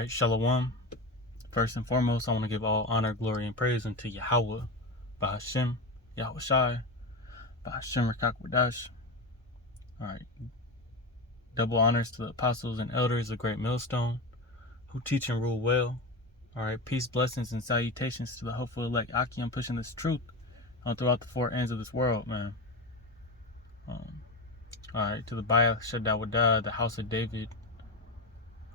Alright, Shalom. First and foremost, I want to give all honor, glory, and praise unto Yahweh, Bahashem, Yahweh Shai, Bahashem Rakakwadash. Alright, double honors to the apostles and elders of Great Millstone, who teach and rule well. Alright, peace, blessings, and salutations to the hopeful elect Akim pushing this truth throughout the four ends of this world, man. Alright, to the Bayah Shadawadah, the house of David.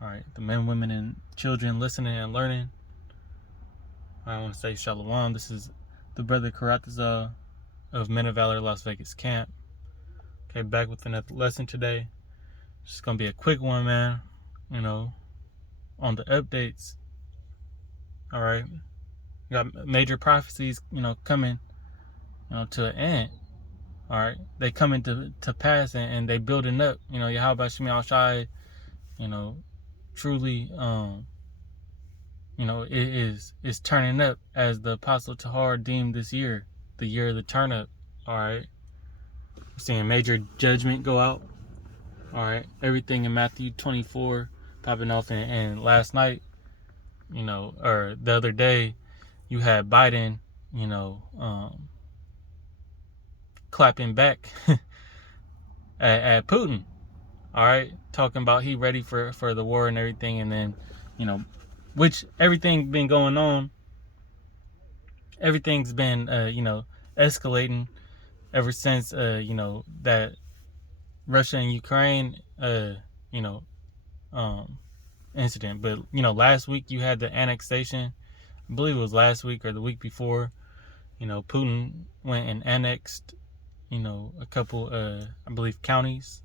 Alright, the men, women, and children listening and learning. I want to say Shalom. This is the brother Karatazah of Men of Valor Las Vegas Camp. Okay, back with another lesson today. It's just going to be a quick one, man. You know, on the updates. Alright. Got major prophecies, coming, to an end. Alright. They coming to pass and they building up. Yahweh Shemi Al-Shai, truly, it is turning up, as the Apostle Tahar deemed this year, the year of the turn up. All right, we're seeing major judgment go out. All right, everything in Matthew 24 popping off, and last night, or the other day, you had Biden, clapping back at Putin. All right, talking about he ready for the war and everything, and then, which everything been going on. Everything's been, escalating ever since, that Russia and Ukraine, incident. But, last week you had the annexation. I believe it was last week or the week before. Putin went and annexed, a couple, I believe, counties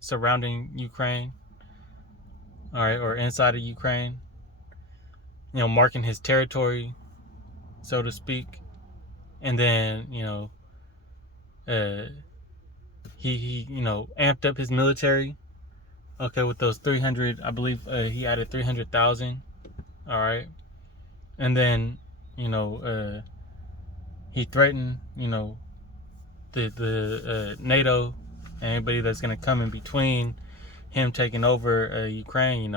surrounding Ukraine, all right, or inside of Ukraine, marking his territory, so to speak. And then, he amped up his military, okay, with those 300, I believe, he added 300,000, all right. And then, he threatened, the NATO, anybody that's going to come in between him taking over Ukraine.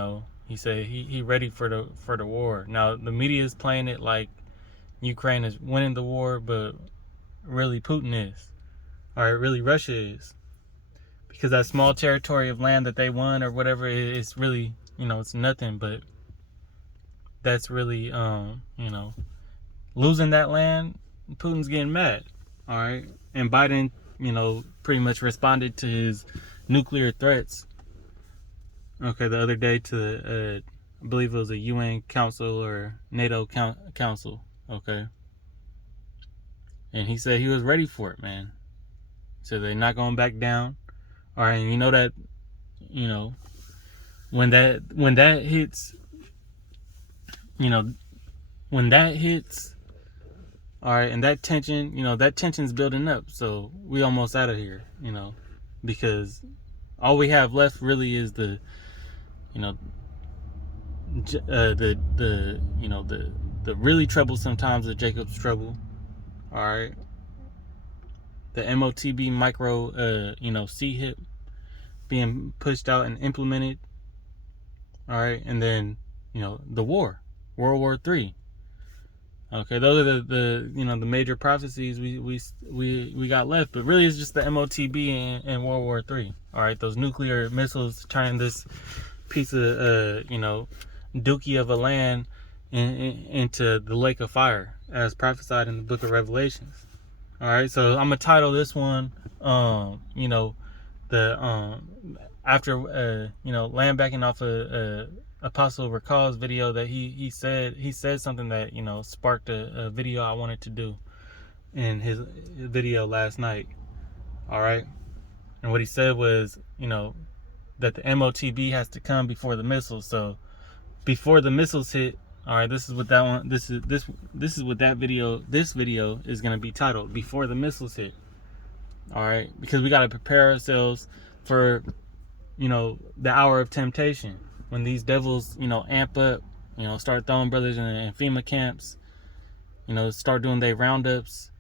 He said he ready for the war. Now the media is playing it like Ukraine is winning the war, but really Putin is. All right, really Russia is, because that small territory of land that they won or whatever, it's really, it's nothing. But that's really losing that land. Putin's getting mad. All right, and Biden, pretty much responded to his nuclear threats, okay, the other day to, I believe it was a UN council or NATO council, okay. And he said he was ready for it, man. So they're not going back down. All right, and that, when that hits, all right, and that tension, that tension's building up. So we almost out of here, because all we have left really is the really troublesome times of Jacob's trouble. All right, the MOTB micro, C-hip being pushed out and implemented. All right, and then the war, World War III. Okay, those are the major prophecies we got left, but really it's just the MOTB and World War III. All right, those nuclear missiles turning this piece of dookie of a land into the lake of fire, as prophesied in the book of Revelations. All right, so I'm gonna title this one, after land backing off Apostle Recall's video, that he said something that sparked a video I wanted to do in his video last night. All right, and what he said was that the MOTB has to come before the missiles. So before the missiles hit, all right, this is what that one, this is what that video, this video is going to be titled, Before the Missiles Hit. All right, because we got to prepare ourselves for the hour of temptation, when these devils amp up, start throwing brothers in FEMA camps, start doing their roundups,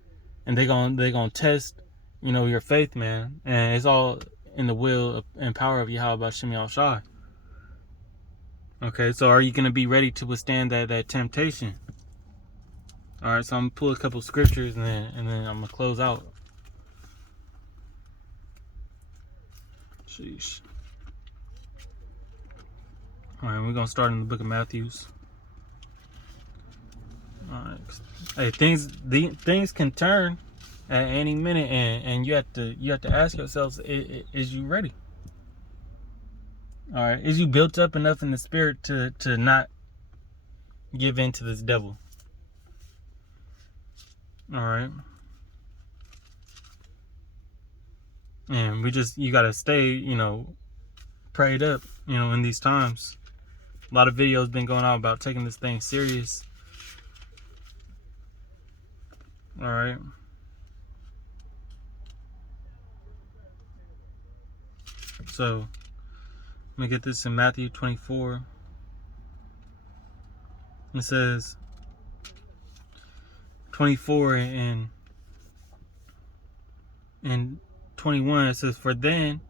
and they gonna test your faith, man. And it's all in the will and power of Yahweh Shemi Al-Shai. Okay, so are you going to be ready to withstand that temptation? All right, so I'm gonna pull a couple scriptures and then I'm gonna close out. Sheesh. All right, we're gonna start in the book of Matthew. All right. Hey, things can turn at any minute, and you have to ask yourselves, is you ready? All right, is you built up enough in the spirit to not give in to this devil? All right, and you gotta stay, prayed up, in these times. A lot of videos been going on about taking this thing serious. All right. So, let me get this in Matthew 24. It says 24 and 21. It says, "For then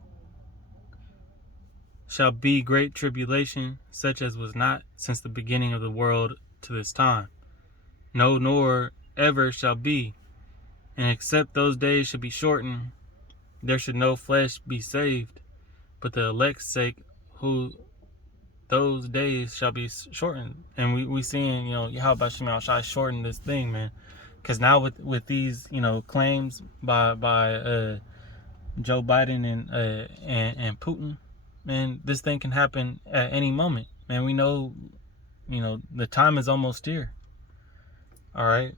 shall be great tribulation, such as was not since the beginning of the world to this time. No, nor ever shall be. And except those days should be shortened, there should no flesh be saved. But the elect's sake, who those days shall be shortened." And we seeing, how about Shema Shai shorten this thing, man. Because now with these, claims by Joe Biden and Putin, man, this thing can happen at any moment. Man, we know, the time is almost here. All right.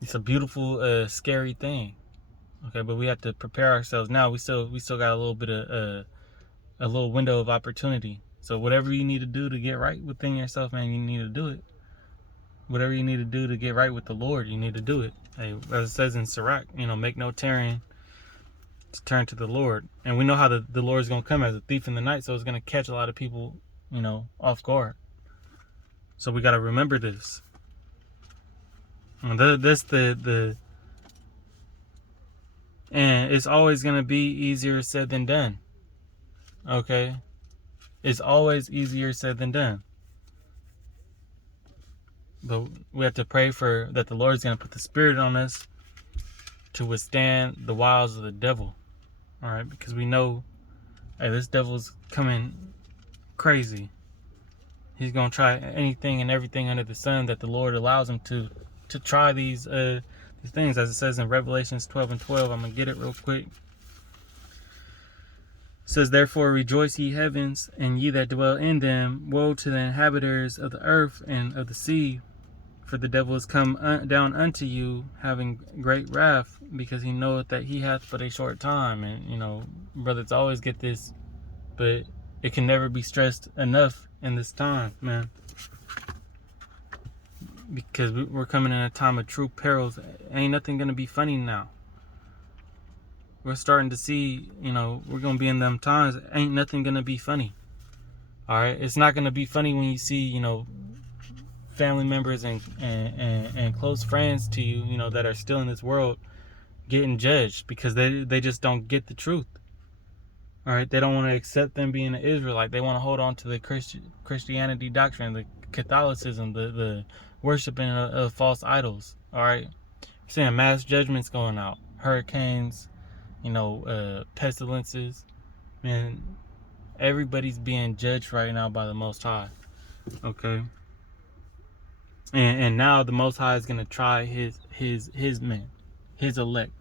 It's a beautiful, scary thing. Okay, but we have to prepare ourselves now. We still got a little bit of a little window of opportunity. So whatever you need to do to get right within yourself, man, you need to do it. Whatever you need to do to get right with the Lord, you need to do it. Hey, as it says in Sirach, make no tarrying to turn to the Lord. And we know how the Lord is going to come as a thief in the night, so it's going to catch a lot of people, off guard. So we got to remember this. And and it's always going to be easier said than done. Okay? It's always easier said than done. But we have to pray for that the Lord's going to put the Spirit on us to withstand the wiles of the devil. All right? Because we know, hey, this devil's coming crazy. He's going to try anything and everything under the sun that the Lord allows him to try these things. As it says in Revelations 12 and 12. I'm going to get it real quick. It says, "Therefore rejoice, ye heavens, and ye that dwell in them. Woe to the inhabitants of the earth and of the sea, for the devil is come down unto you, having great wrath, because he knoweth that he hath but a short time." And, brothers always get this, but it can never be stressed enough in this time, man. Because we're coming in a time of true perils. Ain't nothing going to be funny now. We're starting to see, we're going to be in them times. Ain't nothing going to be funny. All right. It's not going to be funny when you see, family members and close friends to you, that are still in this world getting judged because they just don't get the truth. All right. They don't want to accept them being an Israelite. They want to hold on to the Christianity doctrine, the Catholicism, the worshiping of false idols. All right. We're seeing mass judgments going out, hurricanes, pestilences. Man, everybody's being judged right now by the Most High. Okay. And now the Most High is gonna try his men, his elect,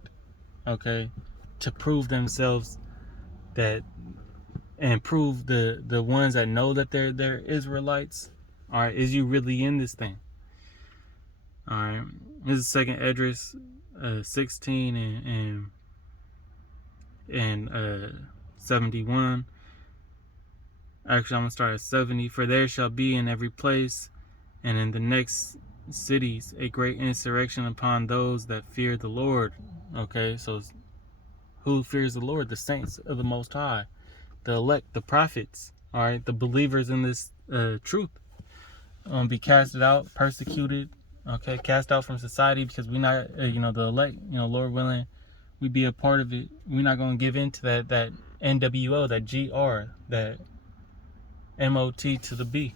okay, to prove themselves and prove the ones that know that they're Israelites. All right, is you really in this thing? All right, this is 2nd Esdras 16 and 71. Actually, I'm gonna start at 70. "For there shall be in every place and in the next cities a great insurrection upon those that fear the Lord." Okay, so who fears the Lord? The saints of the Most High, the elect, the prophets. All right, the believers in this truth. Be casted out, persecuted. Okay, cast out from society because we not, the elect. Lord willing, we be a part of it. We're not gonna give in to that NWO, that GR, that M-O-T to the B.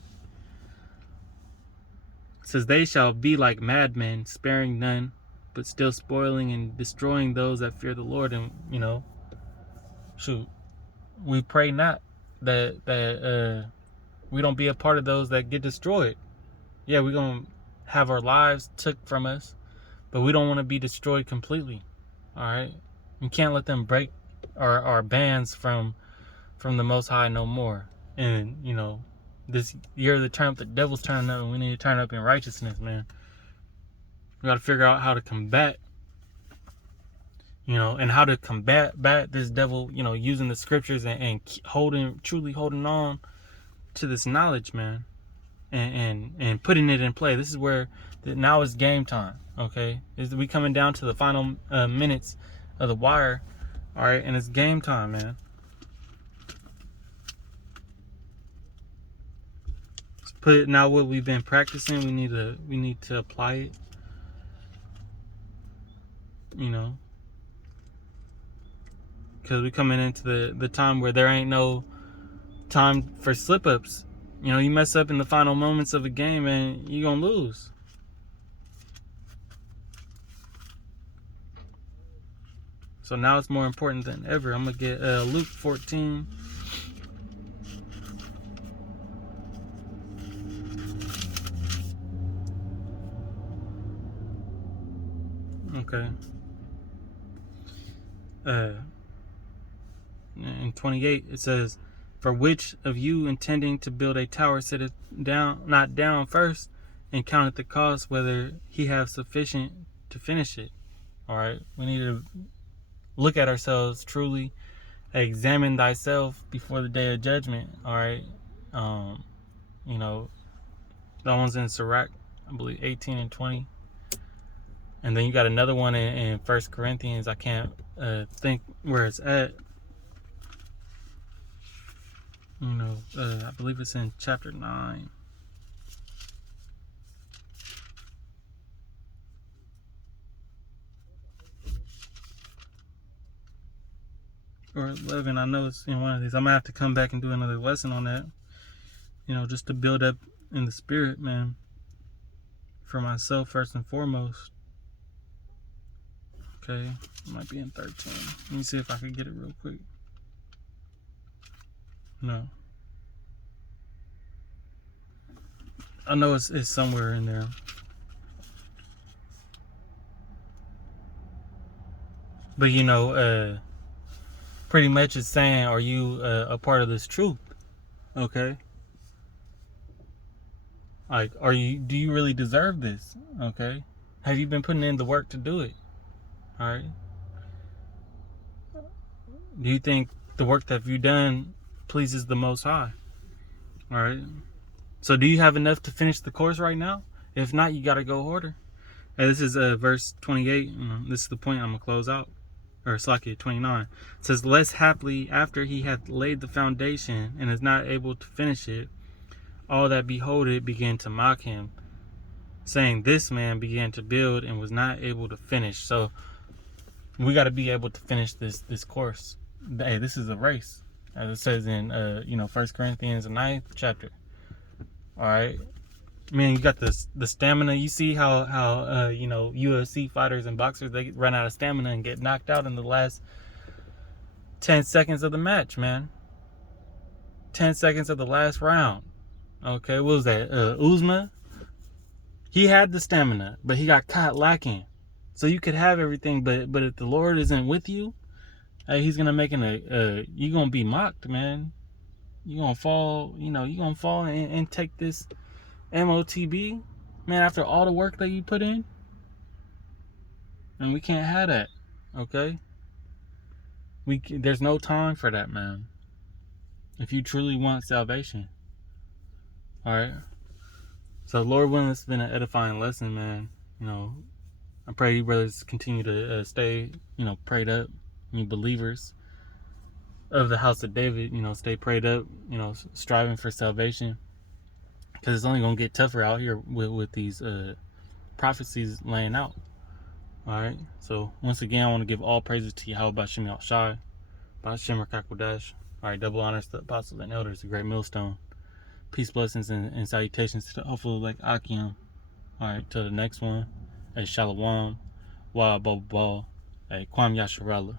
It says, they shall be like madmen, sparing none, but still spoiling and destroying those that fear the Lord. And, shoot, we pray not that we don't be a part of those that get destroyed. Yeah, we're going to have our lives took from us, but we don't want to be destroyed completely. All right? We can't let them break our bands from the Most High no more. And, this year of the devil's turning up, and we need to turn up in righteousness, man. We got to figure out how to combat, and how to combat this devil, using the scriptures and truly holding on to this knowledge, man, and putting it in play. This is where now is game time. Okay, we coming down to the final minutes of the wire. All right, and it's game time, man. Now what we've been practicing, we need to apply it. Because we coming into the time where there ain't no time for slip-ups. You mess up in the final moments of a game and you're gonna lose. So now it's more important than ever. I'm gonna get Luke 14. Okay. In 28 it says, for which of you intending to build a tower sitteth not down first and counteth the cost, whether he have sufficient to finish it? All right, we need to look at ourselves truly, examine thyself before the day of judgment. All right, that one's in Sirach, I believe 18 and 20. And then you got another one in 1 Corinthians. I can't think where it's at. I believe it's in chapter 9. Or 11. I know it's in one of these. I'm going to have to come back and do another lesson on that. Just to build up in the spirit, man. For myself, first and foremost. Okay, it might be in 13. Let me see if I can get it real quick. No. I know it's somewhere in there. But pretty much it's saying, are you a part of this truth? Okay. Like, do you really deserve this? Okay. Have you been putting in the work to do it? All right. Do you think the work that you've done pleases the Most High? All right. So do you have enough to finish the course right now? If not, you got to go harder. And this is verse 28. This is the point I'm going to close out. Or Slakia 29. It says, less haply after he hath laid the foundation and is not able to finish it, all that behold it began to mock him, saying, this man began to build and was not able to finish. So we got to be able to finish this course. Hey, this is a race, as it says in 1 Corinthians, the 9th chapter. All right, man, you got the stamina. You see how UFC fighters and boxers, they run out of stamina and get knocked out in the last 10 seconds of the match, man. 10 seconds of the last round. Okay, what was that? Uzma. He had the stamina, but he got caught lacking. So you could have everything, but if the Lord isn't with you, he's gonna make you're gonna be mocked, man. You're gonna fall, and take this MOTB, man, after all the work that you put in. And we can't have that, okay? There's no time for that, man. If you truly want salvation. All right? So, Lord willing, this has been an edifying lesson, man. I pray you brothers continue to stay, prayed up. You believers of the house of David, stay prayed up, striving for salvation. Because it's only going to get tougher out here with these prophecies laying out. All right. So, once again, I want to give all praises to Yahweh Bashim Yahshai, Bashim Rakakodash. All right. Double honors to the apostles and elders, the great millstone. Peace, blessings, and salutations to the Awful like Akim. Alright, till the next one. Hey, Shalom. Wa Bo Bo. Hey, Kwam Yasharala.